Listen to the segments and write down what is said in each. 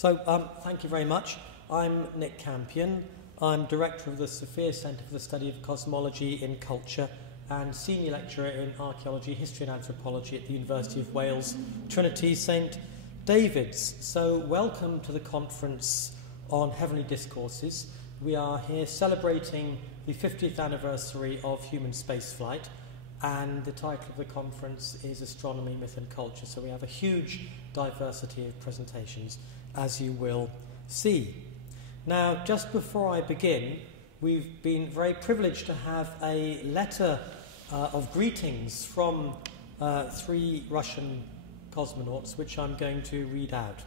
Thank you very much. I'm Nick Campion. I'm Director of the Sophia Centre for the Study of Cosmology in Culture and Senior Lecturer in Archaeology, History and Anthropology at the University of Wales, Trinity St David's. So welcome to the conference on Heavenly Discourses. We are here celebrating the 50th anniversary of human spaceflight, and the title of the conference is Astronomy, Myth and Culture. So we have a huge diversity of presentations, as you will see. Now, just before I begin, we've been very privileged to have a letter of greetings from 3 Russian cosmonauts, which I'm going to read out.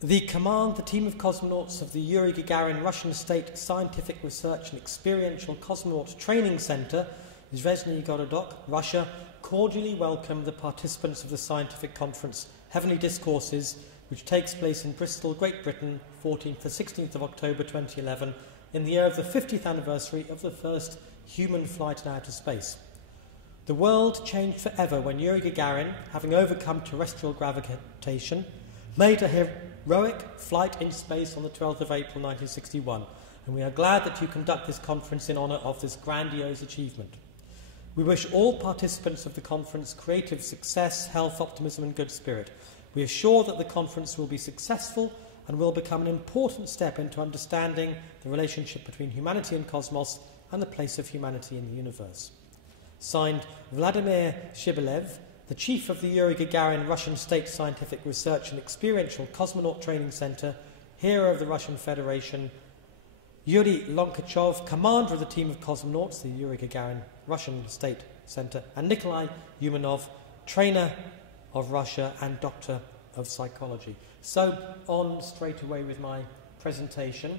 The team of cosmonauts of the Yuri Gagarin Russian State Scientific Research and Experiential Cosmonaut Training Center, Zvezhny Gorodok, Russia, cordially welcome the participants of the scientific conference Heavenly Discourses, which takes place in Bristol, Great Britain, 14th to 16th of October 2011, in the year of the 50th anniversary of the first human flight in outer space. The world changed forever when Yuri Gagarin, having overcome terrestrial gravitation, made a heroic flight in space on the 12th of April 1961, and we are glad that you conduct this conference in honour of this grandiose achievement. We wish all participants of the conference creative success, health, optimism and good spirit. We are sure that the conference will be successful and will become an important step into understanding the relationship between humanity and cosmos and the place of humanity in the universe. Signed, Vladimir Shibilev, the chief of the Yuri Gagarin Russian State Scientific Research and Experiential Cosmonaut Training Center, hero of the Russian Federation, Yuri Lonkachov, commander of the team of cosmonauts, the Yuri Gagarin Russian State Center, and Nikolai Yumanov, trainer of Russia and doctor of psychology. So, on straight away with my presentation.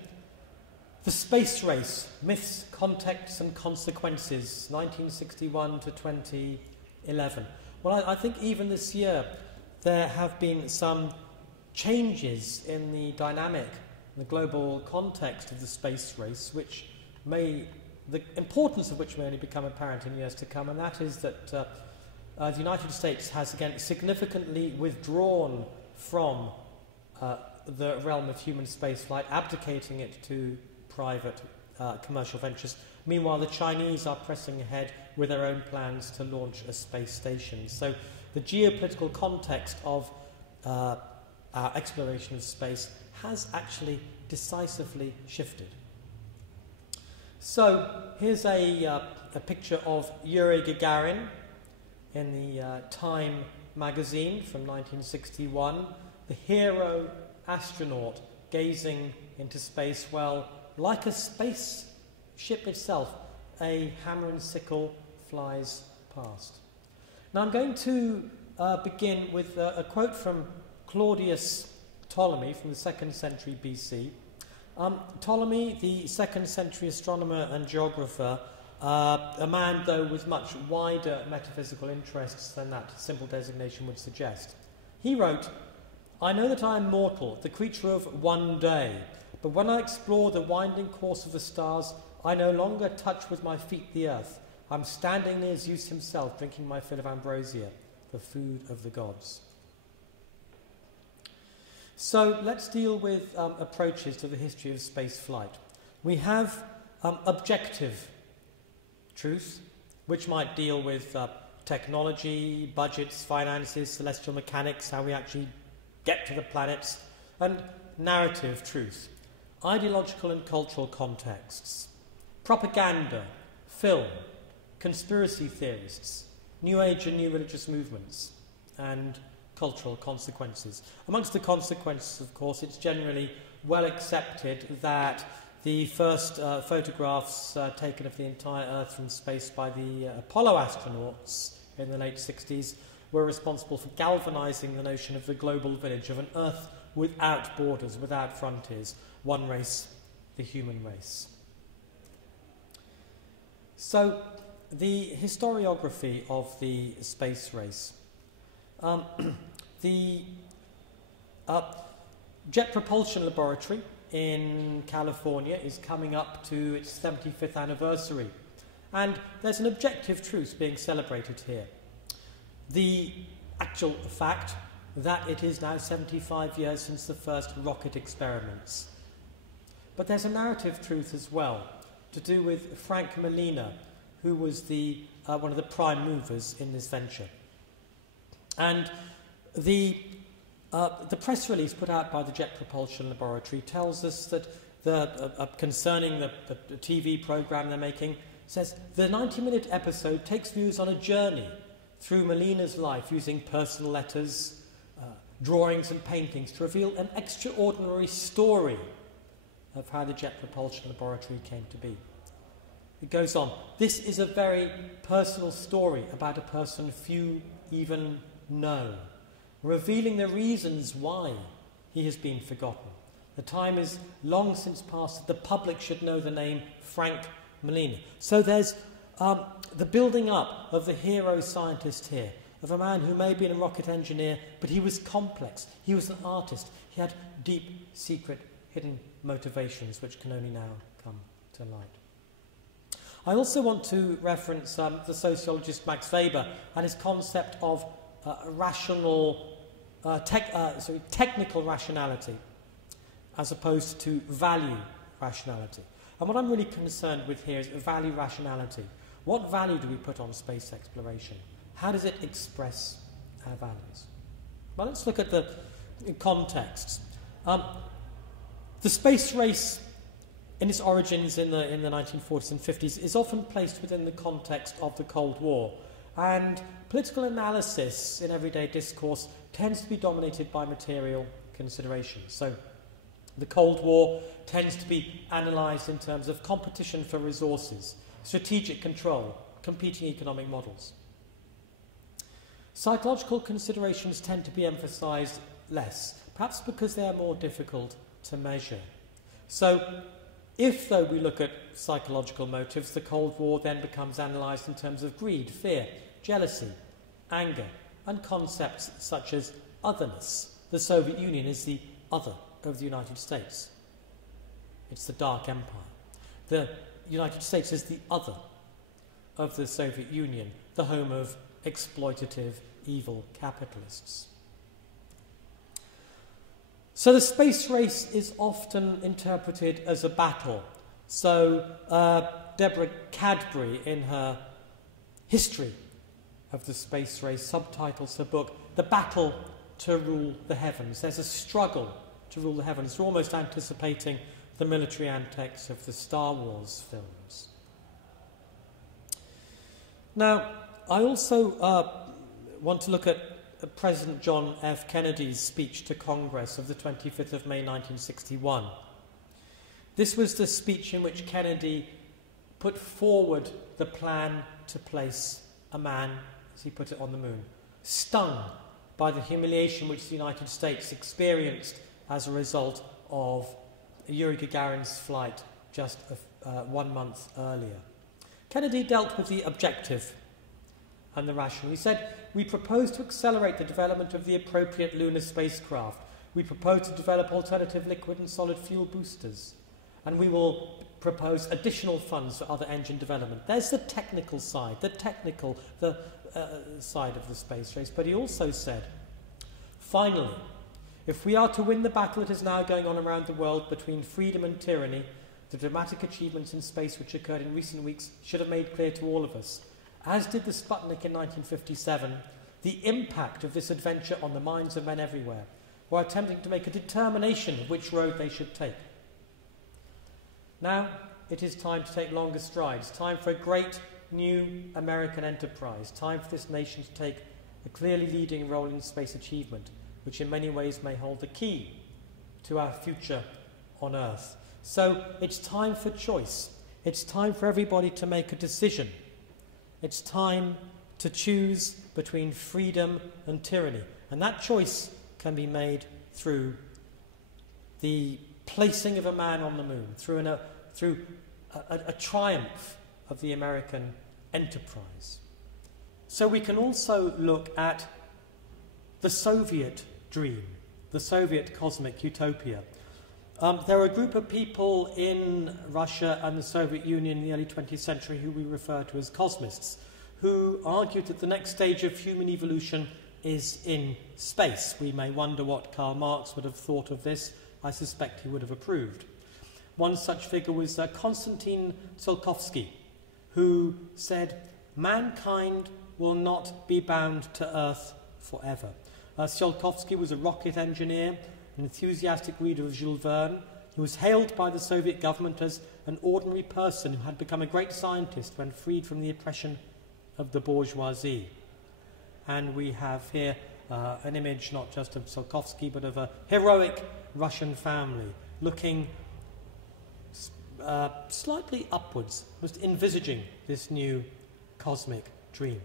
The space race, myths, contexts and consequences, 1961 to 2011. Well, I think even this year there have been some changes in the dynamic, the global context of the space race, the importance of which may only become apparent in years to come, and that is that the United States has again significantly withdrawn from the realm of human spaceflight, abdicating it to private commercial ventures. Meanwhile, the Chinese are pressing ahead with their own plans to launch a space station. So the geopolitical context of our exploration of space has actually decisively shifted. So here's a picture of Yuri Gagarin in the Time magazine from 1961, the hero astronaut gazing into space, well, like a spaceship itself, a hammer and sickle flies past. Now I'm going to begin with a quote from Claudius Ptolemy from the 2nd century BC. Ptolemy, the 2nd century astronomer and geographer, a man, though, with much wider metaphysical interests than that simple designation would suggest. He wrote, "I know that I am mortal, the creature of one day, but when I explore the winding course of the stars, I no longer touch with my feet the earth. I'm standing near Zeus himself, drinking my fill of ambrosia, the food of the gods." So let's deal with approaches to the history of space flight. We have objective truth, which might deal with technology, budgets, finances, celestial mechanics, how we actually get to the planets, and narrative truth, ideological and cultural contexts, propaganda, film, conspiracy theorists, New Age and new religious movements, and cultural consequences. Amongst the consequences, of course, it's generally well accepted that the first photographs taken of the entire Earth from space by the Apollo astronauts in the late 60s were responsible for galvanizing the notion of the global village, of an Earth without borders, without frontiers, one race, the human race. So, the historiography of the space race. The Jet Propulsion Laboratory in California is coming up to its 75th anniversary, and there's an objective truth being celebrated here. The actual fact that it is now 75 years since the first rocket experiments. But there's a narrative truth as well, to do with Frank Molina, who was one of the prime movers in this venture. And the press release put out by the Jet Propulsion Laboratory tells us that concerning the TV program they're making, says the 90-minute episode takes viewers on a journey through Molina's life using personal letters, drawings and paintings to reveal an extraordinary story of how the Jet Propulsion Laboratory came to be. It goes on, this is a very personal story about a person few even know, revealing the reasons why he has been forgotten. The time is long since past that the public should know the name Frank Molina. So there's the building up of the hero scientist here, of a man who may have been a rocket engineer, but he was complex, he was an artist, he had deep, secret, hidden motivations which can only now come to light. I also want to reference the sociologist Max Weber and his concept of technical rationality as opposed to value rationality. And what I'm really concerned with here is value rationality. What value do we put on space exploration? How does it express our values? Well, let's look at the contexts. The space race in its origins in the 1940s and 50s is often placed within the context of the Cold War. And political analysis in everyday discourse tends to be dominated by material considerations. So the Cold War tends to be analysed in terms of competition for resources, strategic control, competing economic models. Psychological considerations tend to be emphasised less, perhaps because they are more difficult to measure. So, if, though, we look at psychological motives, the Cold War then becomes analysed in terms of greed, fear, jealousy, anger, and concepts such as otherness. The Soviet Union is the other of the United States. It's the Dark Empire. The United States is the other of the Soviet Union, the home of exploitative, evil capitalists. So the space race is often interpreted as a battle. So Deborah Cadbury, in her history of the space race, subtitles her book, The Battle to Rule the Heavens. There's a struggle to rule the heavens. We're almost anticipating the military antics of the Star Wars films. Now, I also want to look at President John F. Kennedy's speech to Congress of the 25th of May 1961. This was the speech in which Kennedy put forward the plan to place a man, as he put it, on the moon, stung by the humiliation which the United States experienced as a result of Yuri Gagarin's flight just 1 month earlier. Kennedy dealt with the objective and the rational. He said, we propose to accelerate the development of the appropriate lunar spacecraft. We propose to develop alternative liquid and solid fuel boosters. And we will propose additional funds for other engine development. There's the technical side, side of the space race. But he also said, finally, if we are to win the battle that is now going on around the world between freedom and tyranny, the dramatic achievements in space which occurred in recent weeks should have made clear to all of us, as did the Sputnik in 1957, the impact of this adventure on the minds of men everywhere, who are attempting to make a determination of which road they should take. Now it is time to take longer strides, time for a great new American enterprise, time for this nation to take a clearly leading role in space achievement, which in many ways may hold the key to our future on Earth. So it's time for choice. It's time for everybody to make a decision. It's time to choose between freedom and tyranny. And that choice can be made through the placing of a man on the moon, through a triumph of the American enterprise. So we can also look at the Soviet dream, the Soviet cosmic utopia. There are a group of people in Russia and the Soviet Union in the early 20th century who we refer to as cosmists, who argued that the next stage of human evolution is in space. We may wonder what Karl Marx would have thought of this. I suspect he would have approved. One such figure was Konstantin Tsiolkovsky, who said, "Mankind will not be bound to Earth forever." Tsiolkovsky was a rocket engineer, an enthusiastic reader of Jules Verne. He was hailed by the Soviet government as an ordinary person who had become a great scientist when freed from the oppression of the bourgeoisie. And we have here an image not just of Tsiolkovsky, but of a heroic Russian family looking slightly upwards, just envisaging this new cosmic dream.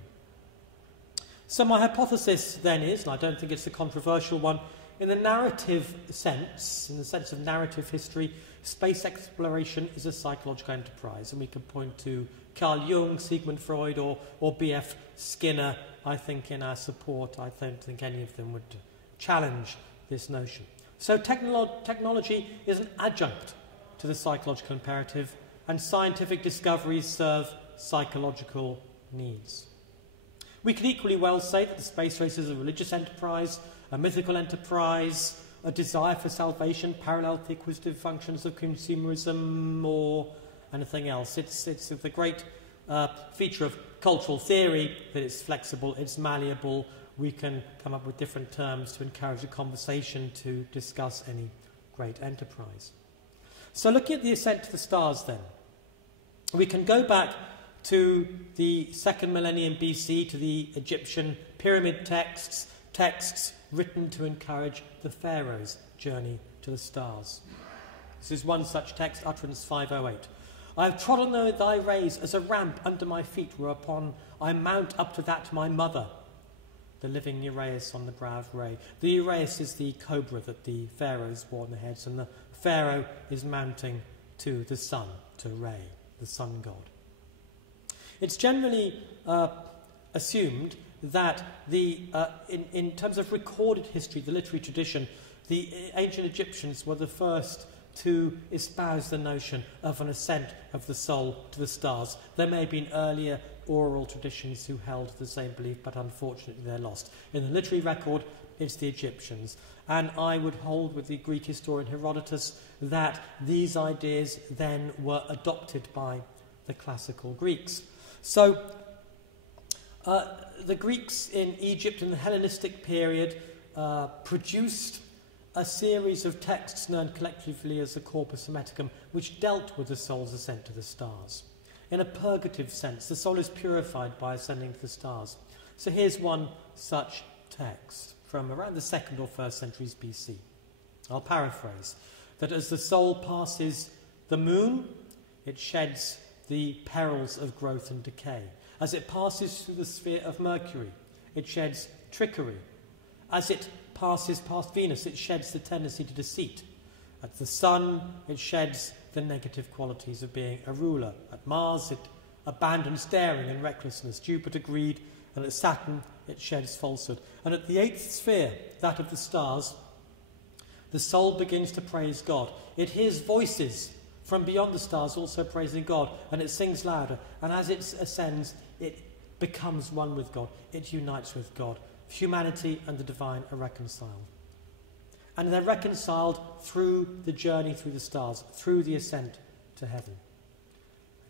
So my hypothesis then is, and I don't think it's a controversial one, in the narrative sense, in the sense of narrative history, space exploration is a psychological enterprise. And we could point to Carl Jung, Sigmund Freud, or B.F. Skinner, I think, in our support. I don't think any of them would challenge this notion. So technology is an adjunct to the psychological imperative, and scientific discoveries serve psychological needs. We could equally well say that the space race is a religious enterprise, a mythical enterprise, a desire for salvation, parallel to the acquisitive functions of consumerism, or anything else. It's the great feature of cultural theory that it's flexible, it's malleable. We can come up with different terms to encourage a conversation to discuss any great enterprise. So looking at the ascent to the stars then, we can go back to the 2nd millennium BC, to the Egyptian pyramid texts written to encourage the pharaoh's journey to the stars. This is one such text, utterance 508. "I have trodden thy rays as a ramp under my feet, whereupon I mount up to that my mother, the living Uraeus on the brow of Re." The Uraeus is the cobra that the pharaohs wore on their heads, and the pharaoh is mounting to the sun, to Re, the sun god. It's generally assumed that in terms of recorded history, the literary tradition, the ancient Egyptians were the first to espouse the notion of an ascent of the soul to the stars. There may have been earlier oral traditions who held the same belief, but unfortunately they're lost. In the literary record, it's the Egyptians. And I would hold with the Greek historian Herodotus that these ideas then were adopted by the classical Greeks. So the Greeks in Egypt in the Hellenistic period produced a series of texts known collectively as the Corpus Hermeticum, which dealt with the soul's ascent to the stars. In a purgative sense, the soul is purified by ascending to the stars. So here's one such text from around the 2nd or 1st centuries BC. I'll paraphrase. That as the soul passes the moon, it sheds the perils of growth and decay. As it passes through the sphere of Mercury, it sheds trickery. As it passes past Venus, it sheds the tendency to deceit. At the Sun, it sheds the negative qualities of being a ruler. At Mars, it abandons daring and recklessness, Jupiter greed, and at Saturn, it sheds falsehood. And at the 8th sphere, that of the stars, the soul begins to praise God. It hears voices from beyond the stars also praising God, and it sings louder. And as it ascends, it becomes one with God. It unites with God. Humanity and the divine are reconciled. And they're reconciled through the journey through the stars, through the ascent to heaven.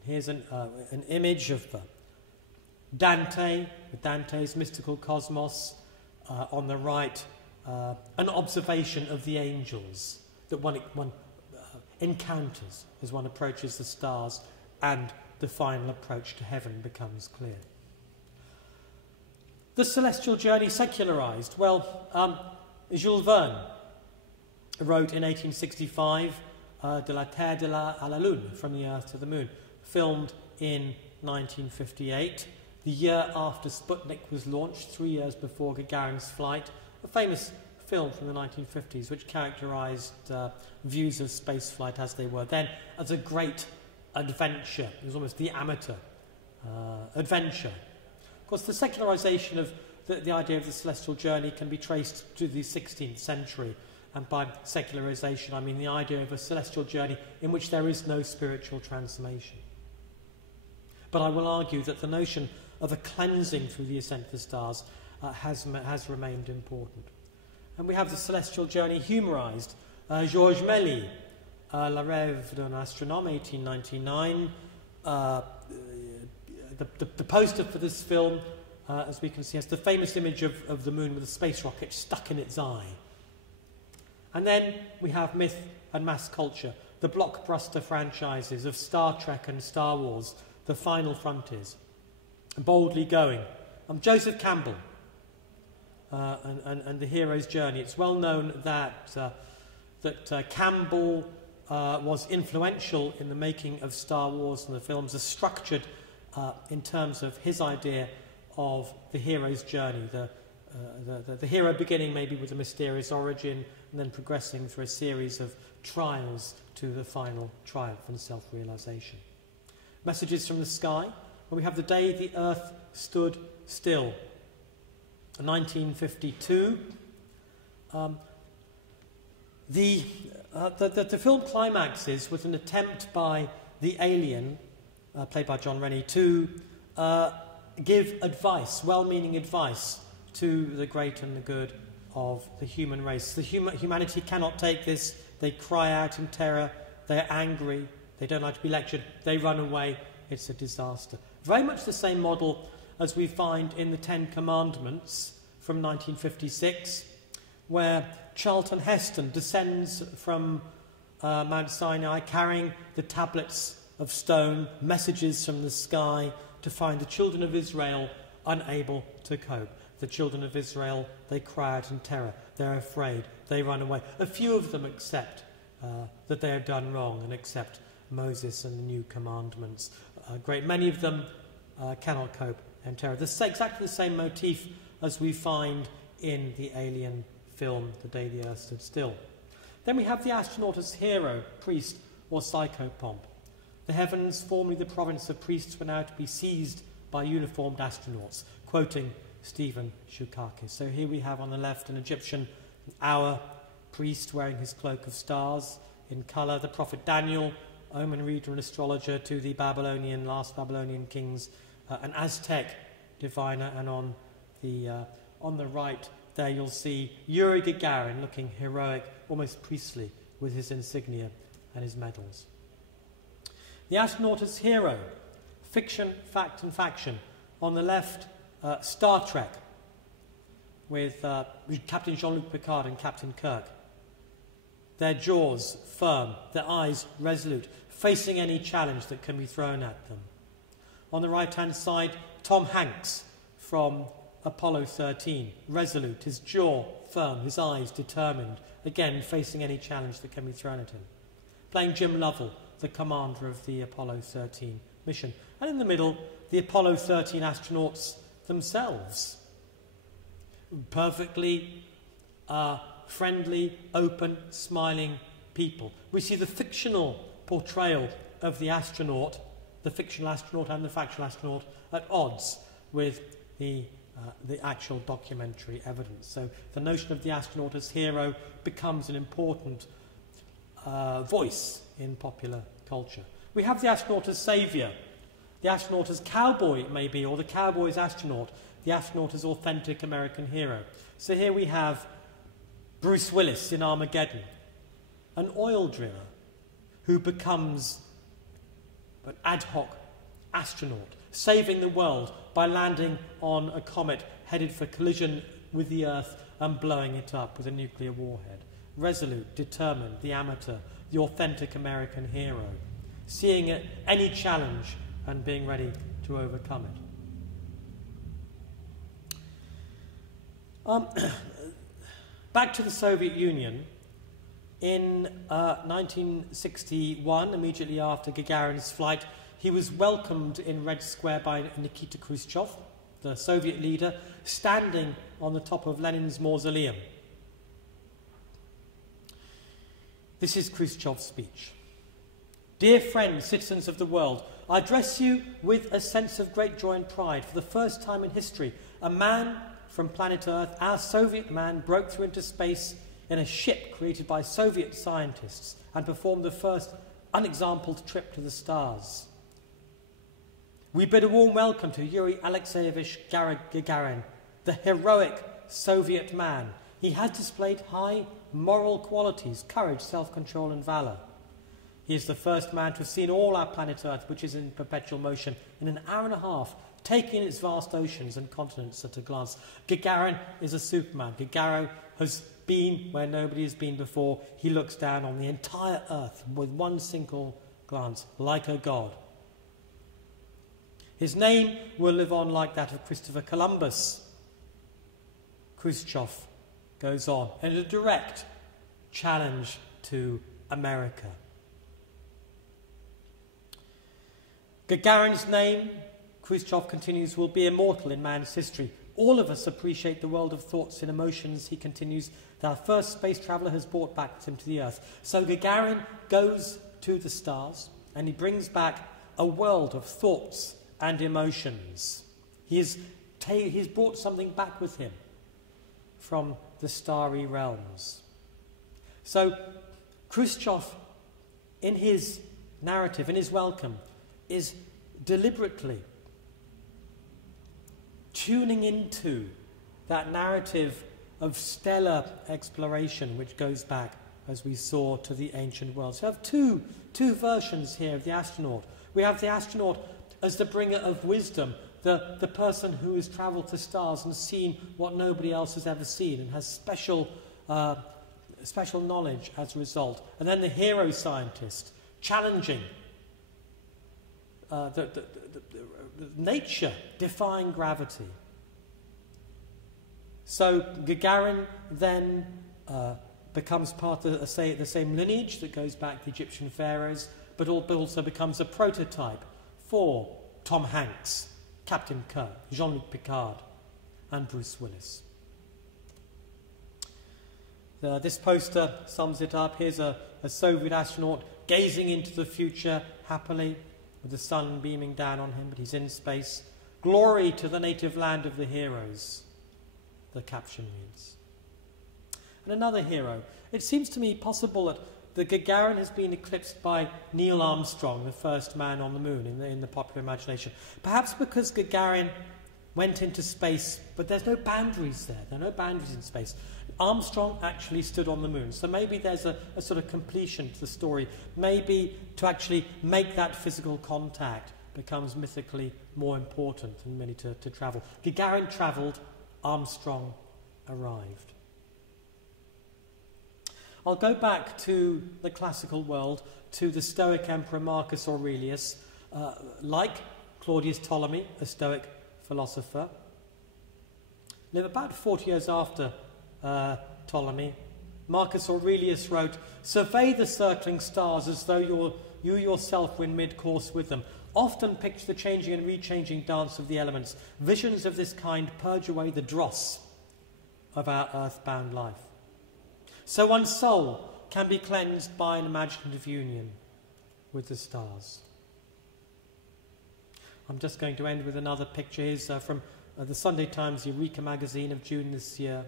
And here's an image of Dante, with Dante's mystical cosmos. On the right, an observation of the angels that one encounters as one approaches the stars, and the final approach to heaven becomes clear. The celestial journey secularized. Well, Jules Verne wrote in 1865 De la Terre à la Lune, From the Earth to the Moon, filmed in 1958, the year after Sputnik was launched, 3 years before Gagarin's flight, a famous film from the 1950s which characterized views of spaceflight as they were then as a great adventure. It was almost the amateur adventure. Of course, the secularization of the idea of the celestial journey can be traced to the 16th century. And by secularization, I mean the idea of a celestial journey in which there is no spiritual transformation. But I will argue that the notion of a cleansing through the ascent to the stars has remained important. And we have the celestial journey humorised. Georges Méliès, La Rêve d'un astronome, 1899. The poster for this film, as we can see, has the famous image of the moon with a space rocket stuck in its eye. And then we have myth and mass culture, the blockbuster franchises of Star Trek and Star Wars, the final frontiers, boldly going. Joseph Campbell and the hero's journey. It's well known that Campbell was influential in the making of Star Wars, and the films are structured in terms of his idea of the hero's journey. The hero beginning maybe with a mysterious origin and then progressing through a series of trials to the final triumph and self-realization. Messages from the sky, where we have the day the earth stood still. 1952. The film climaxes with an attempt by the alien, played by John Rennie, to give advice, well-meaning advice, to the great and the good of the human race. Humanity cannot take this. They cry out in terror. They're angry. They don't like to be lectured. They run away. It's a disaster. Very much the same model as we find in the Ten Commandments from 1956, where Charlton Heston descends from Mount Sinai carrying the tablets of stone, messages from the sky, to find the children of Israel unable to cope. The children of Israel, they cry out in terror. They're afraid. They run away. A few of them accept that they have done wrong and accept Moses and the new commandments. A great many of them cannot cope in terror. Exactly the same motif as we find in the Alien film, The Day the Earth Stood Still. Then we have the astronaut as hero, priest, or psychopomp. The heavens, formerly the province of priests, were now to be seized by uniformed astronauts, quoting Stephen Choukakis. So here we have on the left an Egyptian hour priest wearing his cloak of stars in colour, the prophet Daniel, omen reader and astrologer to the last Babylonian kings, an Aztec diviner, and on the right there you'll see Yuri Gagarin looking heroic, almost priestly, with his insignia and his medals. The astronaut as hero, fiction, fact and faction. On the left, Star Trek, with Captain Jean-Luc Picard and Captain Kirk. Their jaws firm, their eyes resolute, facing any challenge that can be thrown at them. On the right-hand side, Tom Hanks from Apollo 13, resolute, his jaw firm, his eyes determined, again facing any challenge that can be thrown at him. Playing Jim Lovell, the commander of the Apollo 13 mission. And in the middle, the Apollo 13 astronauts themselves. Perfectly friendly, open, smiling people. We see the fictional portrayal of the astronaut, the fictional astronaut and the factual astronaut, at odds with the actual documentary evidence. So the notion of the astronaut as hero becomes an important voice in popular culture. We have the astronaut as saviour, the astronaut as cowboy, maybe, or the cowboy as astronaut, the astronaut as authentic American hero. So here we have Bruce Willis in Armageddon, an oil driller who becomes an ad hoc astronaut, saving the world by landing on a comet headed for collision with the Earth and blowing it up with a nuclear warhead. Resolute, determined, the amateur, the authentic American hero, seeing any challenge and being ready to overcome it. Back to the Soviet Union. In 1961, immediately after Gagarin's flight, he was welcomed in Red Square by Nikita Khrushchev, the Soviet leader, standing on the top of Lenin's mausoleum. This is Khrushchev's speech. Dear friends, citizens of the world, I address you with a sense of great joy and pride. For the first time in history, a man from planet Earth, our Soviet man, broke through into space in a ship created by Soviet scientists and performed the first unexampled trip to the stars. We bid a warm welcome to Yuri Alexeyevich Gagarin, the heroic Soviet man. He has displayed high moral qualities, courage, self-control and valour. He is the first man to have seen all our planet Earth, which is in perpetual motion, in an hour and a half, taking its vast oceans and continents at a glance. Gagarin is a Superman. Gagarin has been where nobody has been before. He looks down on the entire Earth with one single glance, like a god. His name will live on like that of Christopher Columbus. Khrushchev goes on in a direct challenge to America. Gagarin's name, Khrushchev continues, will be immortal in man's history. All of us appreciate the world of thoughts and emotions, he continues, that our first space traveller has brought back with him to the Earth. So Gagarin goes to the stars and he brings back a world of thoughts and emotions. He's brought something back with him from the starry realms. So Khrushchev, in his narrative, in his welcome, is deliberately tuning into that narrative of stellar exploration which goes back, as we saw, to the ancient world. So we have two versions here of the astronaut. We have the astronaut as the bringer of wisdom, the person who has travelled to stars and seen what nobody else has ever seen and has special knowledge as a result. And then the hero scientist, challenging the nature, defying gravity. So Gagarin then becomes part of the same lineage that goes back to the Egyptian pharaohs, but also becomes a prototype for Tom Hanks, Captain Kirk, Jean-Luc Picard, and Bruce Willis. This poster sums it up. Here's a Soviet astronaut gazing into the future happily, with the sun beaming down on him, but he's in space. Glory to the native land of the heroes, the caption reads. And another hero. It seems to me possible that the Gagarin has been eclipsed by Neil Armstrong, the first man on the moon, in the popular imagination. Perhaps because Gagarin went into space, but there's no boundaries there. There are no boundaries in space. Armstrong actually stood on the moon. So maybe there's a sort of completion to the story. Maybe to actually make that physical contact becomes mythically more important than merely to travel. Gagarin travelled, Armstrong arrived. I'll go back to the classical world, to the Stoic Emperor Marcus Aurelius, like Claudius Ptolemy, a Stoic philosopher. Lived about 40 years after Ptolemy. Marcus Aurelius wrote, "Survey the circling stars as though you yourself were in mid-course with them. Often picture the changing and rechanging dance of the elements. Visions of this kind purge away the dross of our earthbound life. So one's soul can be cleansed by an imaginative union with the stars." I'm just going to end with another picture. Here's from the Sunday Times Eureka magazine of June this year.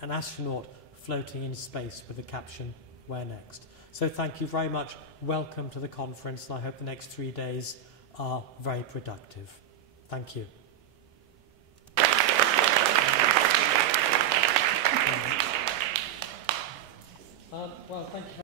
An astronaut floating in space with the caption, "Where next?" So thank you very much. Welcome to the conference, and I hope the next 3 days are very productive. Thank you.